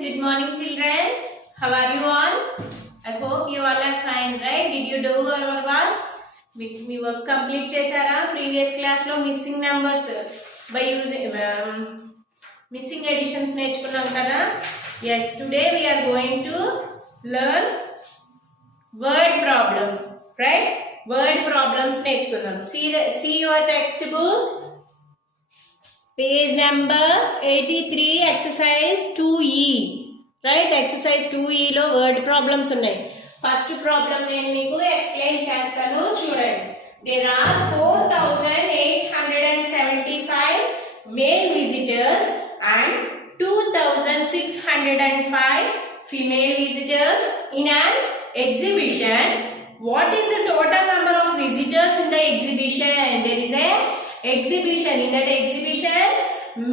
Good morning, children. How are you all? I hope you all are fine, right? Did you do your work? మీ work complete చేశారా? Previous class లో missing numbers by using missing additions నేర్చుకున్నాం కదా. yes, today we are going to learn word problems, right? word problems నేర్చుకుందాం. see your textbook, page number 83, exercise 2e, right? exercise 2e లో word problems ఉన్నాయి. First problem నేను మీకు ఎక్స్ప్లెయిన్ చేస్తాను, చూడండి. there are 4875 male visitors and 2605 female visitors in an exhibition. What is the total number of visitors in the exhibition? There is a exhibition. In that exhibition,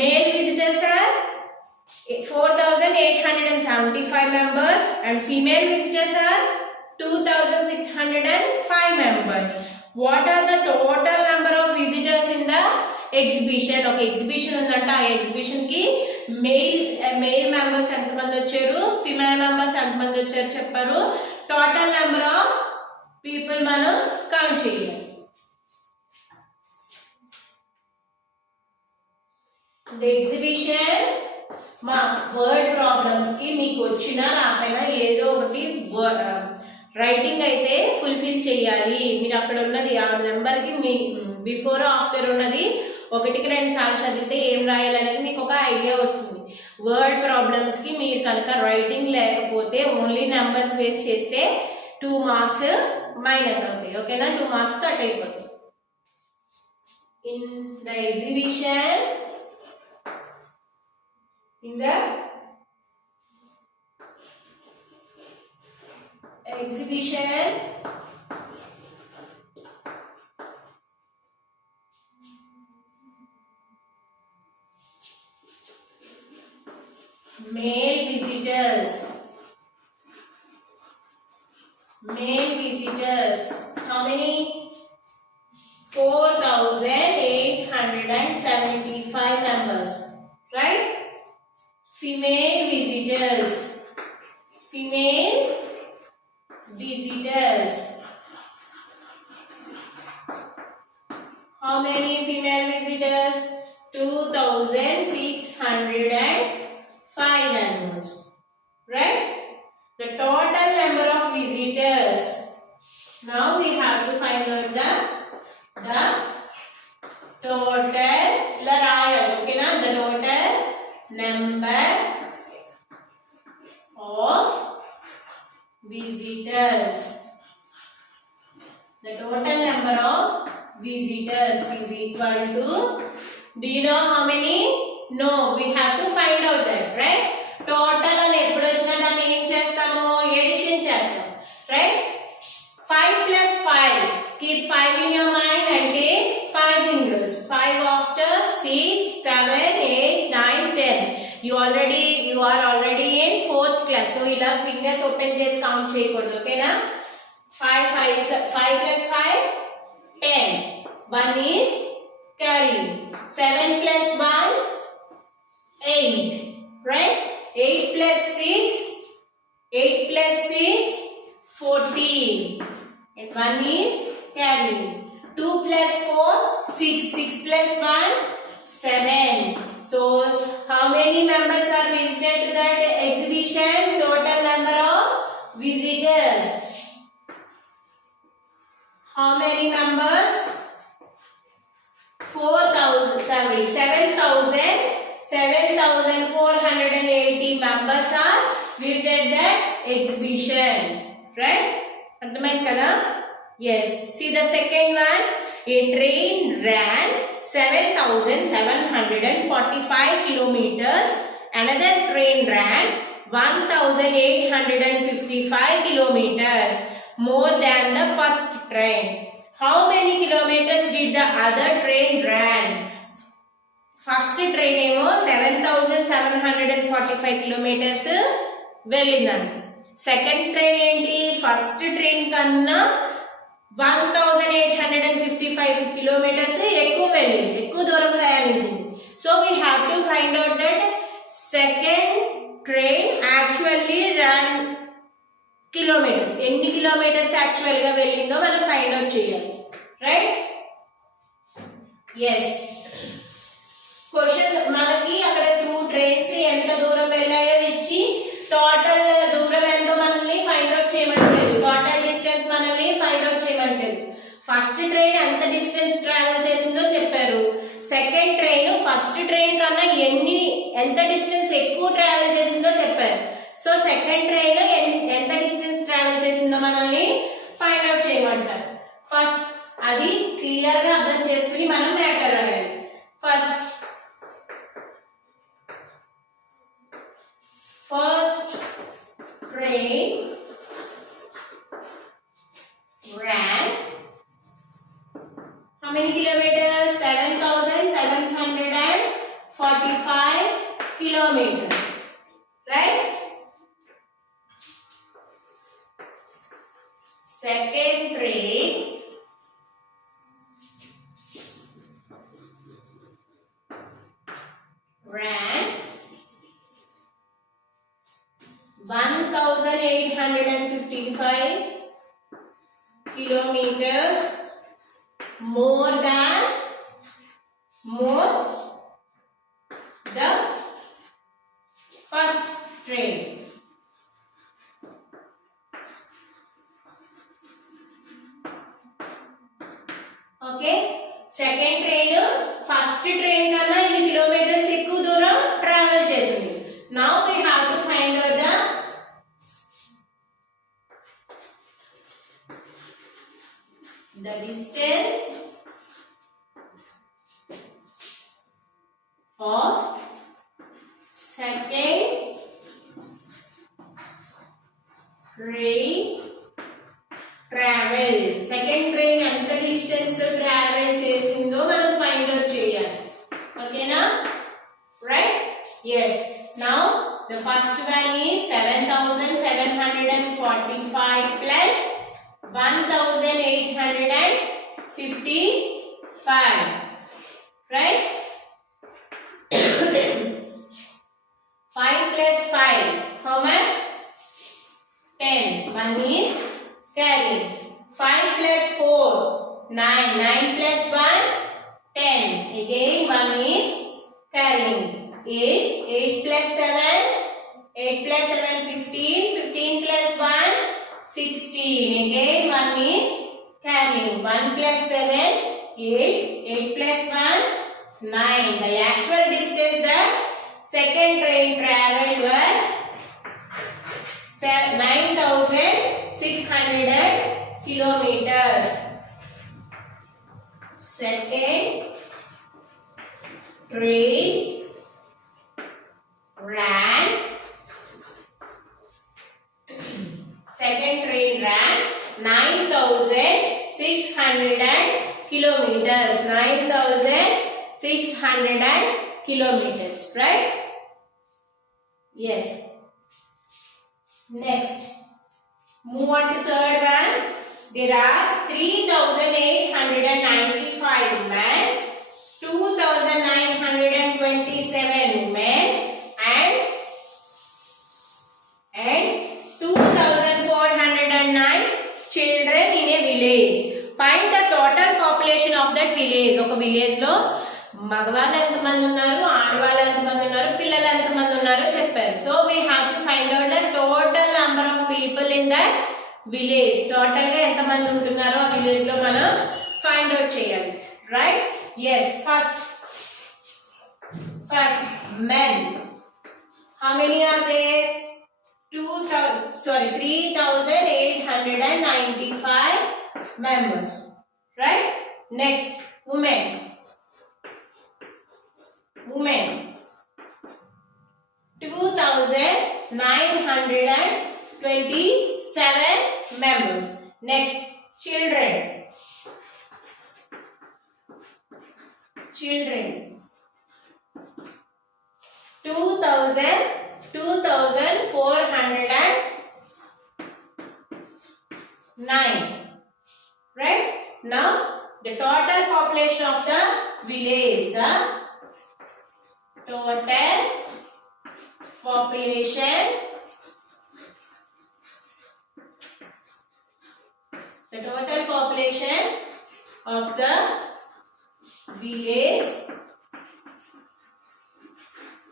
male visitors are 4875 members and female visitors are 2605 members. What are the total number of visitors in the exhibition? ఒక ఎగ్జిబిషన్ ఉందంట, ఆ ఎగ్జిబిషన్ కి male members ఎంతమంది వచ్చారు, female members ఎంతమంది వచ్చారు చెప్పారు. Total number of people మనం కౌంట్ చేయాలి. ది ఎగ్జిబిషన్ మా వర్డ్ ప్రాబ్లమ్స్ కి మీకు వచ్చిన రాకైనా ఏదో ఒకటి రైటింగ్ అయితే ఫుల్ఫిల్ చేయాలి. మీరు అక్కడ ఉన్నది ఆ నెంబర్ కి మీ బిఫోర్ ఆఫ్టర్ ఉన్నది 1-2 సార్లు చదివితే ఏం రాయాలి అనేది మీకు ఒక ఐడియా వస్తుంది. వర్డ్ ప్రాబ్లమ్స్ కి మీరు కనుక రైటింగ్ లేకపోతే ఓన్లీ నెంబర్స్ వేస్ట్ చేస్తే 2 మార్క్స్ మైనస్ అవుతాయి. ఓకేనా, 2 మార్క్స్ కట్ అయిపోతాయి. In the exhibition, in the exhibition, male visitors, how many? 4875 members, right? Female visitors, how many female visitors? 2605 members, right? The total number of visitors, now we have to find out the total okay na, the total number of visitors. The total number of visitors is equal to, do you know how many? No, we have to find out that, right? Total అని ఎప్పుడు వచ్చినా దాన్ని ఏం చేస్తాము, ఎడిషన్ చేస్తాం, right? 5 plus 5, keep 5 in your mind and take 5 fingers. 5 after 6, 7, 8, 9, 10. You are already in 4th class, so ఇలా fingers open చేసి కౌంట్ చేయకూడదు. ఓకేనా? 5 plus 5 10. 1 is carrying. 7 plus 1 8, right? 8 plus 6 14, and 1 is carrying. 2 plus 4 6 plus 1 7. So how many members are visited to that exhibition? Total number of visitors, how many members? 7,480 members are visited that exhibition, right? అర్థమైంది కదా? yes, see the second one. A train ran 7,745 kilometers. Another train ran 1,855 kilometers more than the first train. How many kilometers did the other train ran? First train ఏమో 7,745 kilometers వెళ్ళిందండి. Second train ఏంటి, first train కన్నా 1855 kilometers ఎక్కువ వెళ్ళింది, ఎక్కువ దూరం ప్రయాణించింది. So we have to find out that second train kilometres. ఎన్ని కిలోమీటర్స్ యాక్చువల్ గా వెళ్ళిందో మనం ఫైండ్ అవుట్ చేయాలి. రైట్? ఎస్. క్వశ్చన్ మనకి అక్కడ 2 ట్రైన్స్ ఎంత దూరం వెళ్ళాయో ఇచ్చి టోటల్ దూరం ఎంతో మనల్ని ఫైండ్ అవుట్ చేయమంటలేదు. టోటల్ డిస్టెన్స్ మనల్ని ఫైండ్ అవుట్ చేయమంటలేదు. ఫస్ట్ ట్రైన్ ఎంత డిస్టెన్స్ ట్రావెల్ చేసిందో చెప్పారు. సెకండ్ ట్రైన్ ఫస్ట్ ట్రైన్ కన్నా ఎంత డిస్టెన్స్ ఎక్కువ ట్రావెల్ చేసిందో చెప్పారు. సో సెకండ్ ట్రైన్ ఎంత డిస్టెన్స్ ట్రావెల్ చేసిందో మనల్ని ఫైండ్ అవుట్ చేయమంటారు. ఫస్ట్ అది క్లియర్ గా అర్థం చేసుకుని మనం మ్యాటర్ రాయాలి. First train ran how many kilometers? 7,745 kilometers. Right? Second train ran 1,855 kilometers more the first train. Okay, second train first train కన్నా 8 kilometers ఎక్కువ దూరం ట్రావెల్ చేసింది. Now we have to find out the distance of second train travel. Second train ఎంత distance travel చేసిందో మనం find out చేయాలి. Okay na? Right? Yes. Now the first one is 7,745 plus 1,855. Right? 5 plus 5. How much? 10. 1 is carrying. 5 plus 4. 9. 9 plus 1. 10. Again 1 is carrying. 8. 8 plus 7. 8 plus 7. 15. 15 plus 1. 16. Again 1 is carrying. 1 plus 7. 8. 8 plus 1. 9. The actual distance that second train traveled was 9,600 kilometers. Second train ran 9,600 kilometers. 9,600 kilometers, right? Yes. Next, move on to third one. There are 3,895 men, 2,927 women, and 2,409 children in a village. Find the total population of that village. ఒక విలేజ్ లో మగవాళ్ళు ఎంతమంది ఉన్నారు, ఆడవాళ్ళు ఎంతమంది ఉన్నారు, పిల్లలు ఎంతమంది ఉన్నారో చెప్పారు. So we have to find out the total number of people in that village. Total గా ఎంతమంది ఉంటున్నారో ఆ విలేజ్ లో మనం ఫైండ్ అవుట్ చేయాలి. Right? Yes. First men. How many are there? 3,895 members. Right? Next, women. 2,927 members. Next, children. 2,409. Right? Now the total population of the village. The total population total population of the village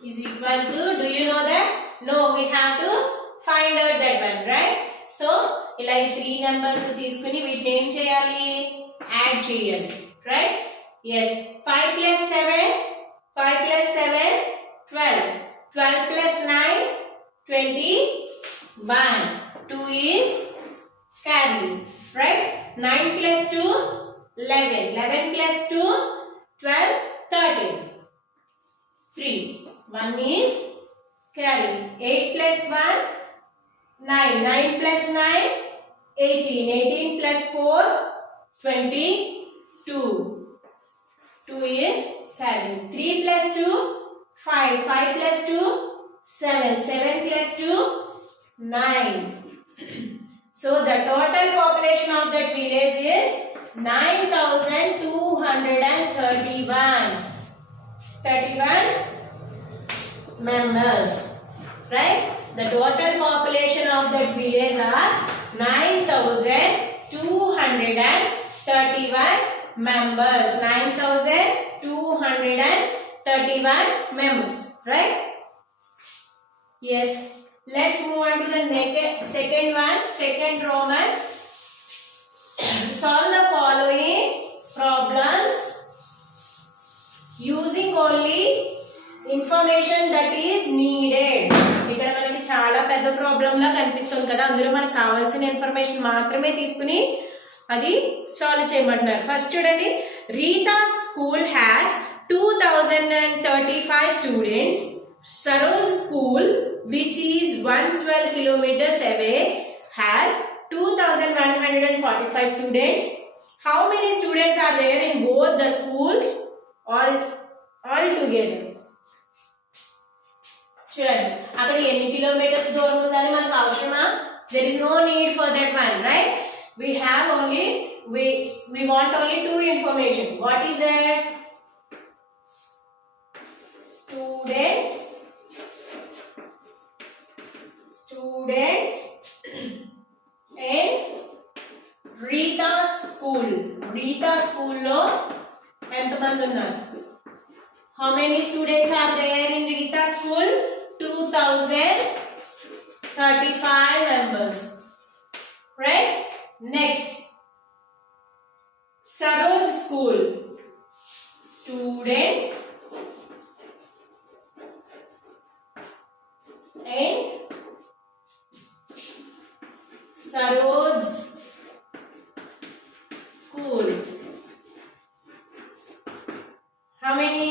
is equal to, do you know that? No, we have to find out that one, right? So ఇలా ఈ 3 numbers తీసుకుని వీటిని ఏం చేయాలి, యాడ్ చేయాలి, right? Yes, 5 plus 7 12, 12 plus 9 21, 2 is carry, right? 9 plus 2 11, 11 plus 2 12, 13, 3, 1 is carry. 8 plus 1 9, 9 plus 9 18, 18 plus 4 22, 2 is carry. 3 plus 2 5, 5 plus 2 7, 7 plus 2 9. So the total population of that village is 9,231 members, right? The total population of that village are 9,231 members. 9,231 members, right? Yes. Let's move on to the second one, second Roman. Solve the following problems using only information that is needed. ఇక్కడ మనకి చాలా పెద్ద ప్రాబ్లం లా కనిపిస్తుంది కదా, అందులో మనకు కావాల్సిన ఇన్ఫర్మేషన్ మాత్రమే తీసుకుని అది సాల్వ్ చేయమంటున్నారు. ఫస్ట్ చూడండి, Rita school has 2035 students. Saroj school, which is 112 kilometers away, has 2145 students. How many students are there in both the schools all together? చూడండి, అక్కడ ఎన్ని కిలోమీటర్స్ దూరం ఉందని మనకు అవసరమా? There is no need for that one, right? We have only, we want only two information. What is that? Students and Rita school. Rita school lo ఎంతమంది ఉన్నారు? How many students are there in Rita school? 2035 members, right? Next, Saroj school, students and Saroj school. How many?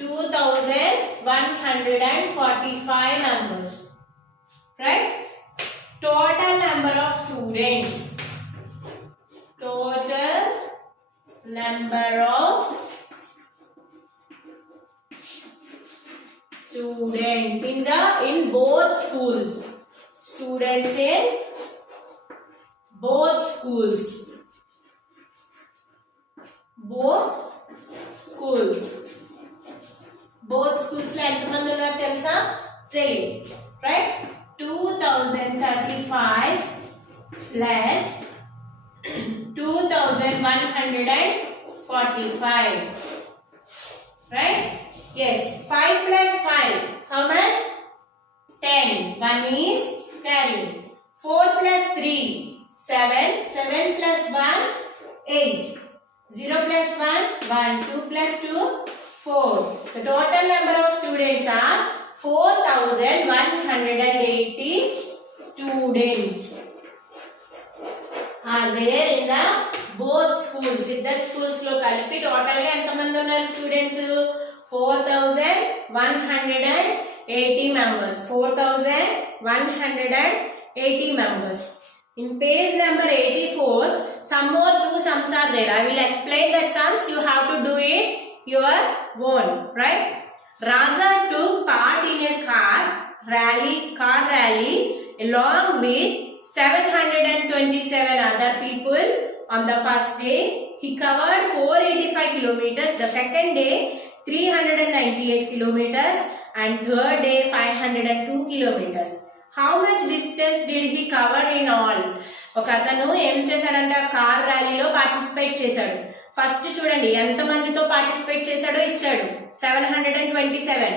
2145 members, right? Total number of students. Total number of students in both schools. Students in both schools. Both schools లో ఎంతమంది ఉన్నారు తెలుసా? తెలియదు, రైట్? 2035 ప్లస్ 2145, right? Yes. 5 plus 5, how much? 10. 1 is carry. 4 plus 3, 7. 7 plus 1, 8. 0 plus 1, 1. 2 plus 2, 4. The total number of students are 4180 students are there in the both schools. ఇద్దరు schools లో కలిపి టోటల్ గా ఎంత మంది ఉన్నారు స్టూడెంట్స్? 4180 members. 4180 members. In page number 84, some more two sums are there. I will explain that sums. You have to do it your own, right? Raza took part in a car rally along with 727 other people. On the first day, he covered 485 kilometers. The second day, 398 kilometers. And third day, 502 kilometers. How much distance did he cover in all? ఒక ఒక అతను ఏం చేశాడంటే కార్ ర్యాలీలో పార్టిసిపేట్ చేశాడు. ఫస్ట్ చూడండి ఎంత మందితో పార్టిసిపేట్ చేశాడో ఇచ్చాడు 727.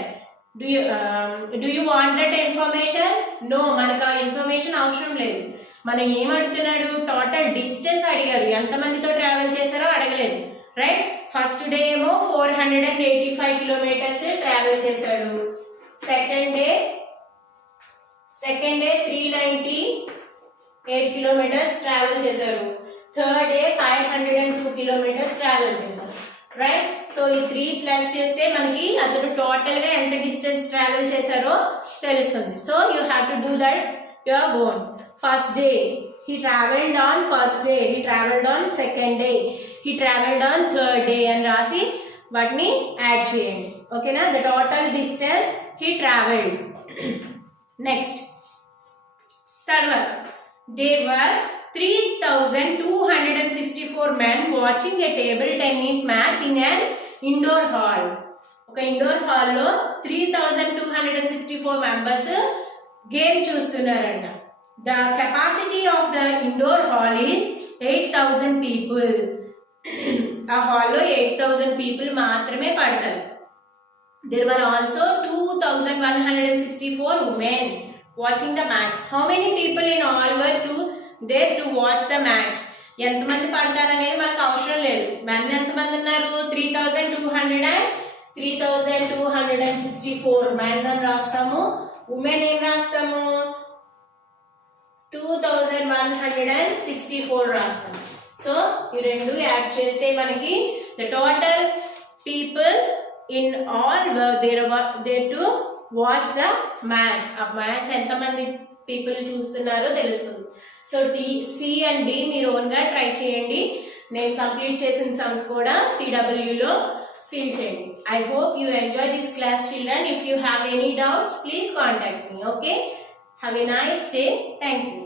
Do you want that information? No, మనకు ఆ ఇన్ఫర్మేషన్ అవసరం లేదు. మనం ఏం అడుగుతున్నాడు? టోటల్ డిస్టెన్స్ అడిగారు, ఎంతమందితో ట్రావెల్ చేశారో అడగలేదు, రైట్? ఫస్ట్ డే ఏమో 485 కిలోమీటర్స్ ట్రావెల్ చేశాడు. సెకండ్ డే 398 కిలోమీటర్స్ ట్రావెల్ చేశారు. థర్డ్ డే 502 కిలోమీటర్స్ ట్రావెల్ చేశారు, రైట్? సో ఈ 3 ప్లస్ చేస్తే మనకి అతను టోటల్ గా ఎంత డిస్టెన్స్ ట్రావెల్ చేశారో తెలుస్తుంది. So you have to do that your own. First day he traveled on first day, he traveled on second day, he traveled on third day అని రాసి వాటిని యాడ్ చేయండి. ఓకేనా? The total distance he traveled. Next తర్వాత there were 3,264 men watching a table tennis match in an indoor hall. ఒక indoor హాల్లో 3,264 members game చూస్తున్నారంట. The capacity of the indoor hall is 8,000 people. ఆ హాల్లో 8,000 పీపుల్ మాత్రమే పడతారు. There were also 2,164 women watching the match. How many people in all were there to watch the match? ఎంతమంది పడతారు అనేది మనకు అవసరం లేదు. మెన్ ఎంతమంది ఉన్నారు? 3,264 మెన్ అని రాస్తాము. ఉమెన్ ఏం రాస్తాము? 2,164 రాస్తాము. సో ఈ రెండు యాడ్ చేస్తే మనకి the total people in all there to watch the match. ఆ మ్యాచ్ ఎంతమంది పీపుల్ చూస్తున్నారో తెలుస్తుంది. సో సి అండ్ డి మీరు ఓన్గా ట్రై చేయండి. నేను కంప్లీట్ చేసిన సమ్స్ కూడా CWలో ఫిల్ చేయండి. I hope you enjoy this class, children. If you have any doubts, please contact me. Okay? Have a nice day. Thank you.